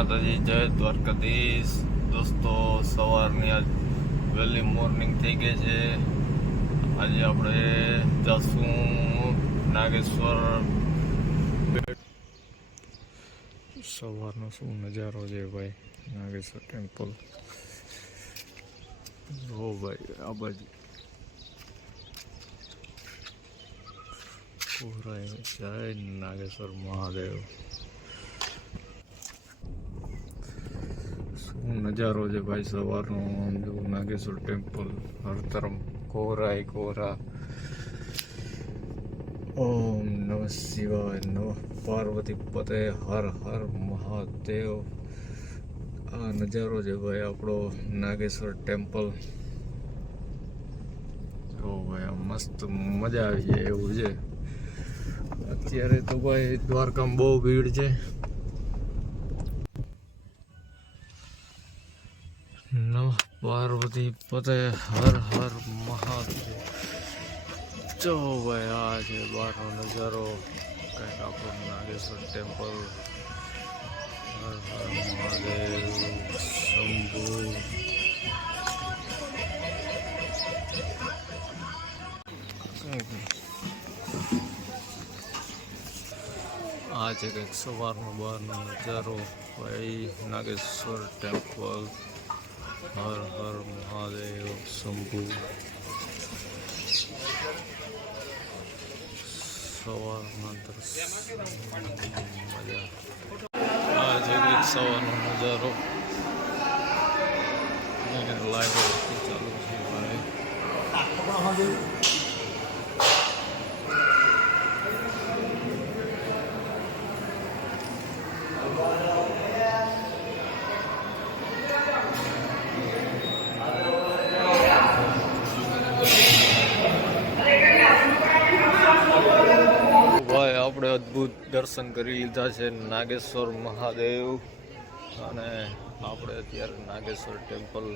માતાજી, જય દ્વારકાધીશ. દોસ્તો, સવારની આજ વહેલી મોર્નિંગ થઈ ગઈ છે. આજે આપણે જશું નાગેશ્વર. સવારનો શું નજારો છે ભાઈ, નાગેશ્વર ટેમ્પલ. જો ભાઈ આ બાજુ કોહરાય, જય નાગેશ્વર મહાદેવ. શું નજારો છે ભાઈ સવારનો. જો નાગેશ્વર ટેમ્પલ, હર તરફ કોહરાય કોહરા. ઓમ નમઃ શિવાય, નમઃ પાર્વતી પતે, હર હર મહાદેવ. આ નજારો છે ભાઈ આપણો નાગેશ્વર ટેમ્પલ. જો ભાઈ આ મસ્ત મજા આવી જાય એવું છે. અત્યારે તો ભાઈ દ્વારકામાં બહુ ભીડ છે. નમઃ પાર્વતી પતે, હર હર મહાદેવ. જો ભાઈ આ છે બહારનો નજારો કંઈક આપણો નાગેશ્વર ટેમ્પલ. હર હર મહાદેવ શંભુ. આ છે કંઈક સવારનો બહારનો નજારો ભાઈ, નાગેશ્વર ટેમ્પલ. હર હર મહાદેવ શંભુ. સવારના દ્રશ્ય મજા. આ છે કંઈક સવારનો નજારો. લાઈવ ચાલુ છે ભાઈ. ભાઈ આપણે અદ્ભુત દર્શન કરી લીધા છે નાગેશ્વર મહાદેવ. અને આપણે અત્યારે નાગેશ્વર ટેમ્પલ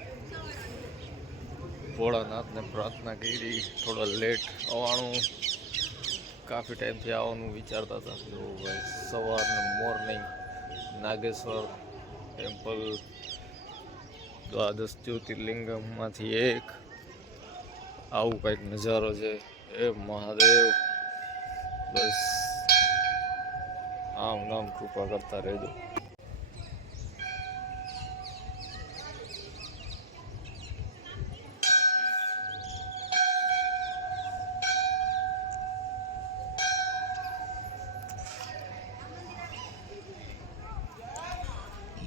ભોળાનાથને પ્રાર્થના કરી. થોડા લેટ આવવાનું, કાફી ટાઈમથી આવવાનું વિચારતા હતા. જો ભાઈ સવારનું મોર્નિંગ નાગેશ્વર ટેમ્પલ, દ્વાદશ જ્યોતિર્લિંગમાંથી એક. આવું કંઈક નજારો છે. એ મહાદેવ, બસ આમ નામ કૃપા કરતા રહેજો.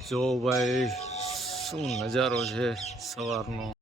જો ભાઈ શું નજારો છે સવારનો.